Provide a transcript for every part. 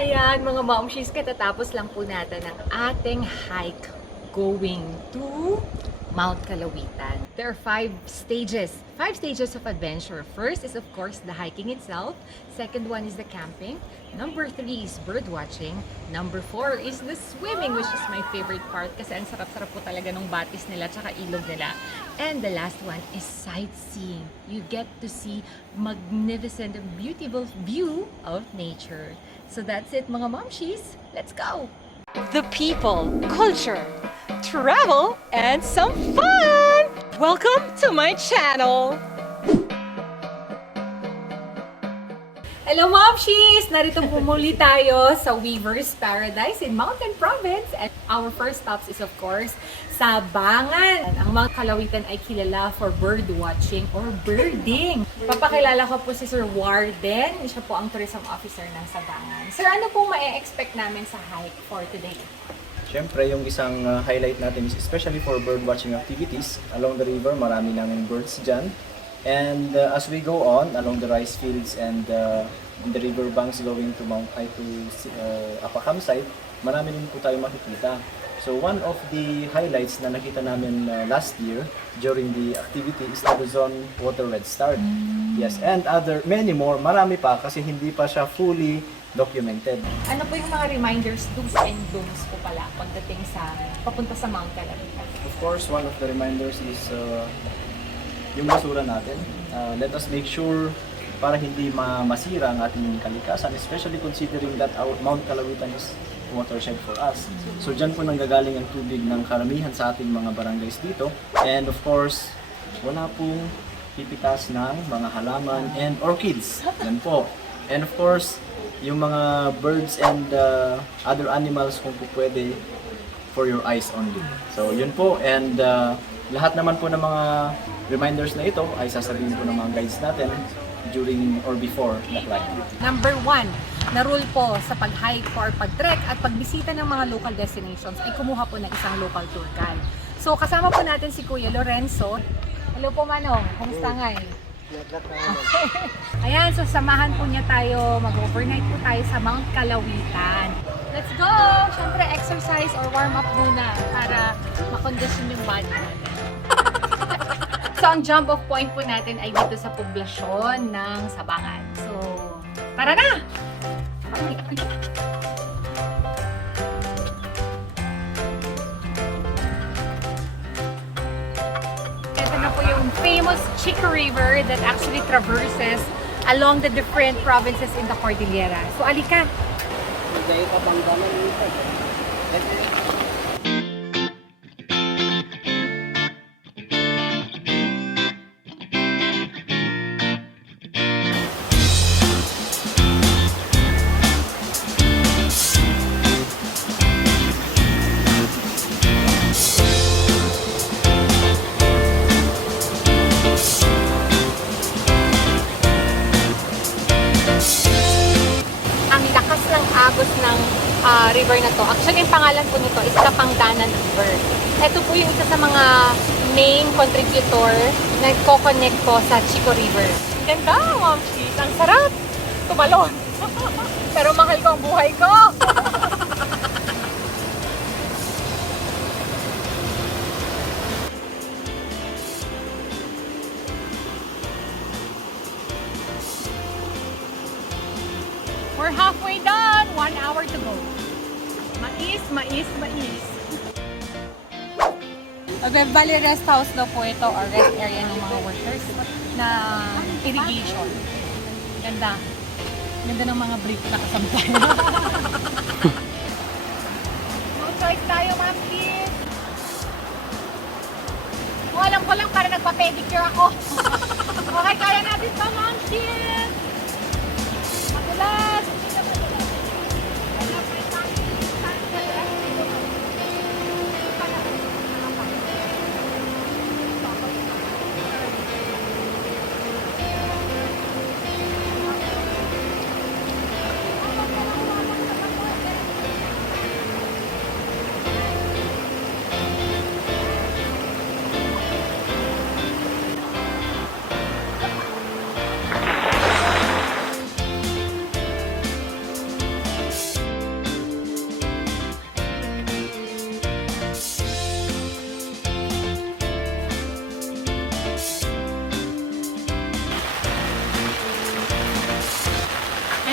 Ayan mga momshies, katatapos lang po natin ang ating hike going to Mount Calawitan. There are five stages of adventure. First is of course the hiking itself. Second one is the camping. Number 3 is bird watching. Number 4 is the swimming, which is my favorite part kasi ang sarap-sarap po talaga ng batis nila tsaka ilog nila. And the last one is sightseeing. You get to see magnificent and beautiful view of nature. So that's it mga momshies. Let's go! The people, culture, travel, and some fun! Welcome to my channel! Hello momshies! Narito po muli tayo sa Weaver's Paradise in Mountain Province. And our first stops is of course Sabangan. Ang Mount Calawitan ay kilala for bird watching or birding. Papakilala ko po si Sir Warden. Siya po ang tourism officer ng Sabangan. Sir, ano pong ma-expect namin sa hike for today? Siyempre, yung isang highlight natin is especially for bird watching activities. Along the river, marami naming birds dyan. And as we go on along the rice fields and in the river banks going to Apacam site, marami din po tayo makikita. So one of the highlights na nakita namin last year during the activity is the Luzon Water Red Star. Yes, and many more, marami pa kasi hindi pa siya fully documented. Ano po yung mga reminders, do's and don'ts po pala pagdating sa papunta sa Mount Calawitan? Of course, one of the reminders is yung basura natin. Let us make sure para hindi masira ang ating kalikasan, especially considering that our Mount Calawitan is watershed for us. So dyan po nanggagaling ang tubig ng karamihan sa ating mga barangays dito. And of course, wala pong pipitas ng mga halaman and orchids. Yan po. And of course, yung mga birds and other animals kung po pwede for your eyes only. So yun po. And lahat naman po ng mga reminders na ito ay sasabihin po ng mga guides natin during or before the climb. Number 1 na rule po sa pag-hike or pag-trek at pagbisita ng mga local destinations ay kumuha po ng isang local tour guide. So kasama po natin si Kuya Lorenzo. Hello po Manong, kumusta nga eh? Ayan, so samahan po niya tayo, mag-overnight po tayo sa Mount Calawitan. Let's go! Siyempre exercise or warm up muna para makondition yung body natin. So ang jump off point po natin ay dito sa poblasyon ng Sabangan. So, tara na! Ito na po yung famous Chico River that actually traverses along the different provinces in the Cordillera. So, alika! Agos ng river na to. Actually, yung pangalan po nito is Kapangdanan River. Ito po yung isa sa mga main contributor na nagko-connect po sa Chico River. Ganda, momshies! Ang sarap! Tumalon! Pero mahal ko ang buhay ko! We're halfway done! 1 hour to go. Mais, mais, mais. Abeb Valley Rest House daw po ito or rest area ng mga workers na irrigation. Ganda. Ganda ng mga brief na kasampay. No choice tayo, ma'am, please. Oh, alam ko lang para nagpa-pedicure ako. Okay, kaya natin pa, ma'am, please. Madulas.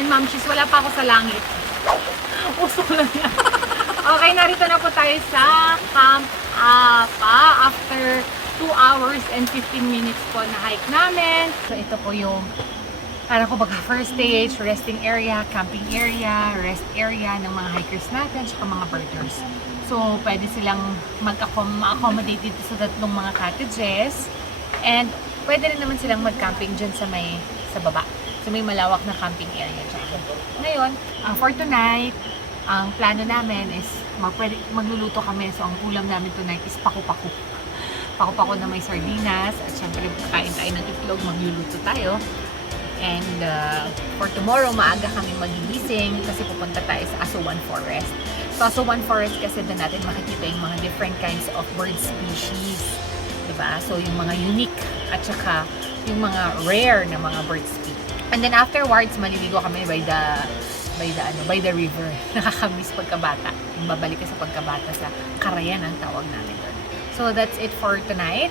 Ma'am Cheese, wala pa ako sa langit. Usok lang yan. Okay, narito na po tayo sa Camp Apa after 2 hours and 15 minutes po na hike namin. So ito po yung parang ko first stage, resting area, camping area, rest area ng mga hikers natin, saka mga birders. So pwede silang mag-accommodate dito sa tatlong mga cottages. And pwede rin naman silang mag-camping dyan sa baba. So may malawak na camping area dyan. Ngayon, for tonight, ang plano namin is magluluto kami. So ang ulam namin tonight is paku-paku. Paku-paku na may sardinas. At syempre, kakain tayo ng itlog, magluluto tayo. And for tomorrow, maaga kami magigising kasi pupunta tayo sa Asuan Forest. So Asuan Forest kasi doon natin makikita yung mga different kinds of bird species. Diba? So yung mga unique at saka yung mga rare na mga bird species. And then afterwards, maliligo kami by the river. Nakakamiss pagkabata. Yung babalik ka sa pagkabata sa Karayan ang tawag namin doon. So that's it for tonight.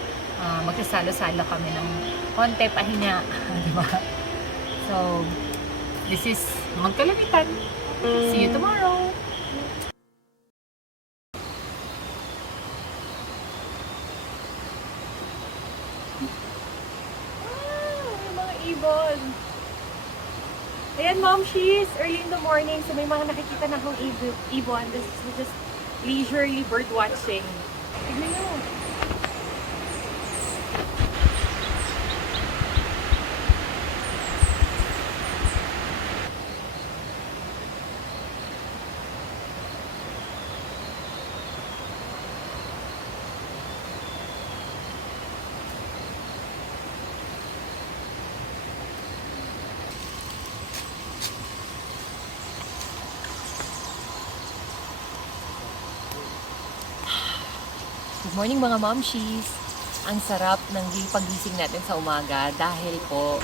Magsasalo-salo kami ng konti pahinga. Diba? So, this is Mount Kalawitan. See you tomorrow! May mga ibon! Ayan, Mom, she's early in the morning, so may mga nakikita na akong ibon. This is just leisurely bird watching. Tignan nyo! Good morning mga momshies! Ang sarap ng pagising natin sa umaga dahil po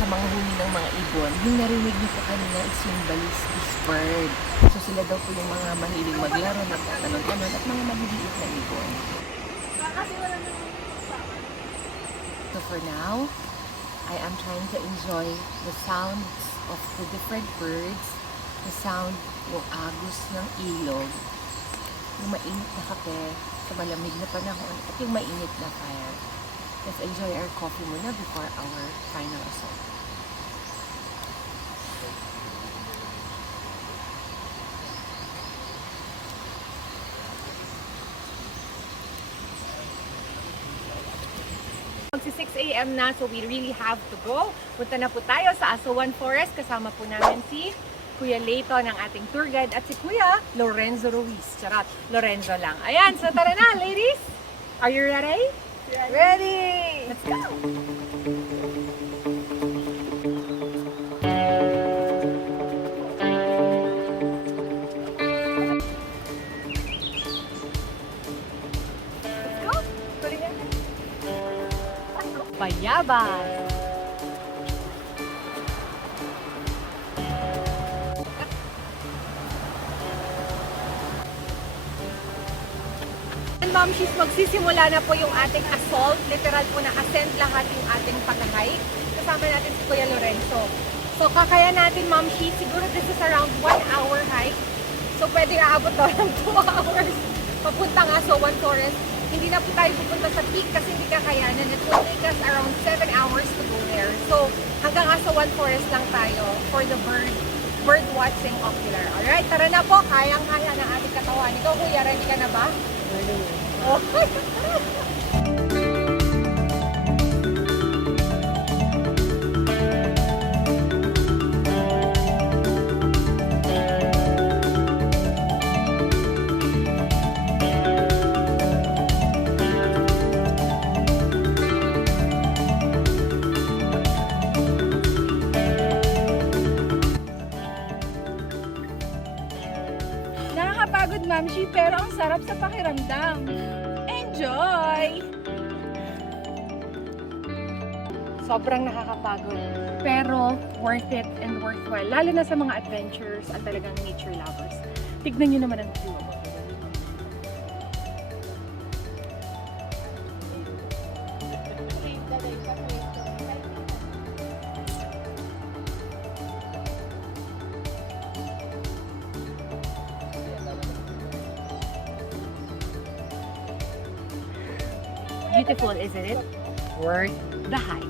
sa mga huni ng mga ibon. Yung narinig niyo po kanina is yung balistis bird. So sila daw po yung mga mahilig maglaro, nagtatanong-tanon at mga maliliit na ibon. So for now, I am trying to enjoy the sounds of the different birds, the sound yung agos ng ilog, yung mainit na kape, sa malamig na panahon at yung mainit na fire. Let's enjoy our coffee muna before our final assault. Magsi 6 AM na, so we really have to go. Punta na po tayo sa Asuan Forest. Kasama po namin si Kuya Leito ng ating tour guide at si Kuya Lorenzo Ruiz. Charot, Lorenzo lang. Ayan, so tara na, ladies! Are you ready? Ready! Let's go! Let's go! Tuloy natin. Bayabas! Momshies, magsisimula na po yung ating assault. Literal po na ascent lahat yung ating pag-hike. Kasama natin si Kuya Lorenzo. So, kakaya natin, Momshies, siguro this is around 1 hour hike. So, pwede aabot daw ng 2 hours. Papunta nga sa Asuan Forest. Hindi na po tayo pupunta sa peak kasi hindi kakayanan. It will take us around 7 hours to go there. So, hanggang Asuan Forest lang tayo for the bird watching ocular. Alright, tara na po. Kayang-kaya ng ating katawan. Ikaw, Kuya, ready ka na ba? Ready. Okay. Nakakapagod, Mamshi, pero ang sarap sa pakiramdam. Enjoy! Sobrang nakakapagod. Pero worth it and worthwhile. Lalo na sa mga adventures at talagang nature lovers. Tignan nyo naman ang view. Beautiful, isn't it? Worth the hype.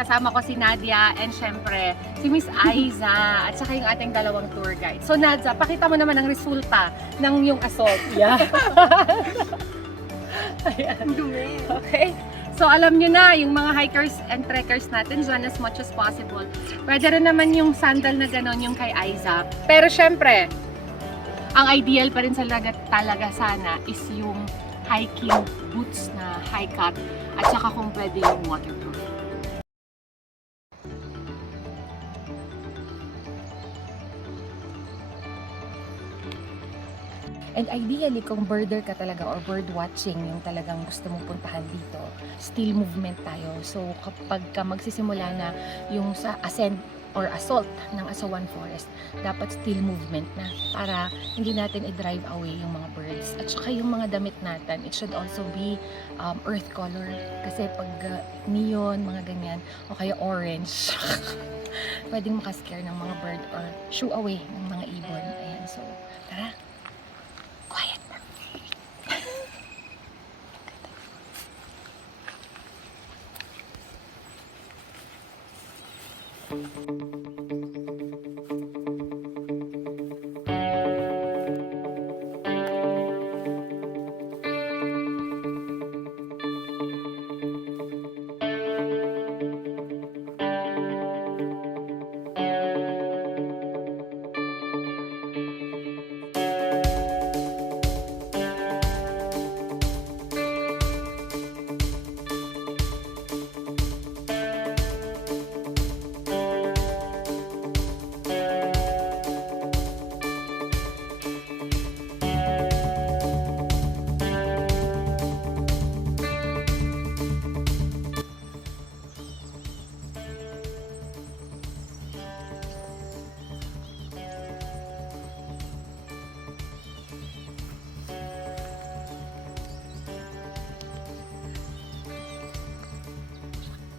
Kasama ko si Nadia and syempre si Miss Aiza at saka yung ating dalawang tour guide. So Nadia, pakita mo naman ang resulta ng yung assault. Yeah. Ayan. Dumi. Okay. So alam nyo na, yung mga hikers and trekkers natin dyan as much as possible. Pwede rin naman yung sandal na gano'n yung kay Aiza. Pero syempre, ang ideal pa rin talaga sana is yung hiking boots na high cut at saka kung pwede yung waterproof. And ideally, kung birder ka talaga or bird watching yung talagang gusto mong puntahan dito, still movement tayo. So kapag ka magsisimula na yung sa ascent or assault ng Asawan Forest, dapat still movement na para hindi natin i-drive away yung mga birds. At saka yung mga damit natin, it should also be earth color. Kasi pag neon, mga ganyan, o kaya orange, pwedeng makascare ng mga bird or shoo away ng mga ibon. Ayan, so tara! Quiet na.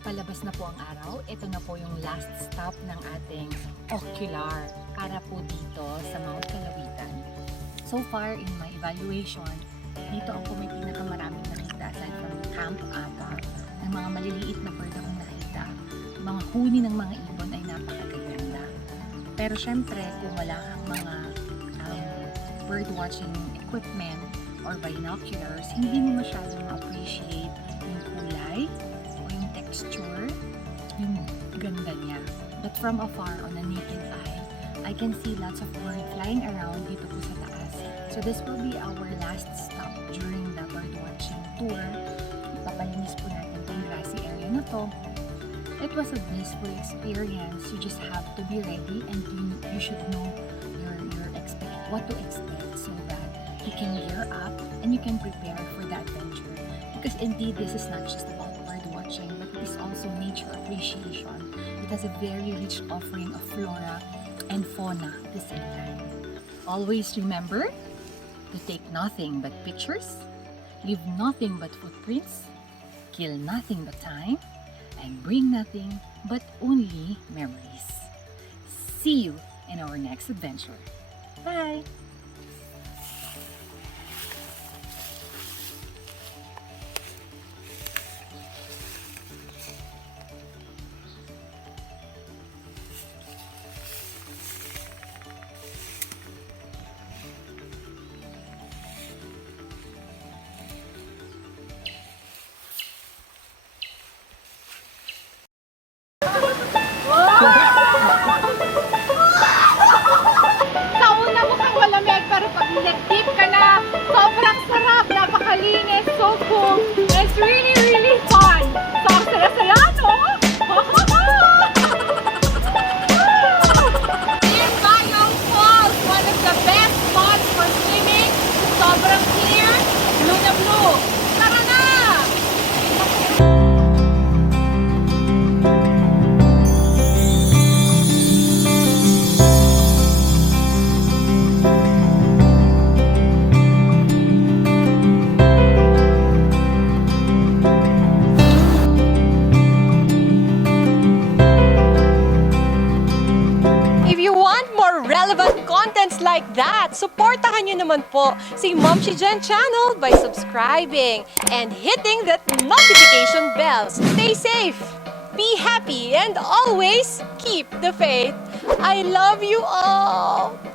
Palabas na po ang araw. Ito na po yung last stop ng ating ocular para po dito sa Mount Calawitan. So far in my evaluation, dito ako may pinakamaraming nakita aside from Camp Aga. Ng mga maliliit na bird akong nakita. Mga huni ng mga ibon ay napakaganda. Pero syempre, kung wala kang mga bird watching equipment or binoculars, hindi mo masyadong ma-appreciate yung kulay o yung texture, yung ganda niya. But from afar, on a naked eye, I can see lots of birds flying around dito po sa taas. So this will be our last stop during the bird watching tour. Ipapalinis po natin itong grassy area na to. It was a blissful experience. You just have to be ready and you should know what to expect so that you can gear up and you can prepare for the adventure. Because indeed, this is not just about bird watching, but it is also nature appreciation. It has a very rich offering of flora and fauna at the same time. Always remember to take nothing but pictures, leave nothing but footprints, kill nothing but time, and bring nothing but only memories. See you in our next adventure. Bye! Sa una mukhang wala relevant contents like that, supportahan nyo naman po si Mom Shi Jen channel by subscribing and hitting that notification bell. Stay safe, be happy, and always keep the faith. I love you all!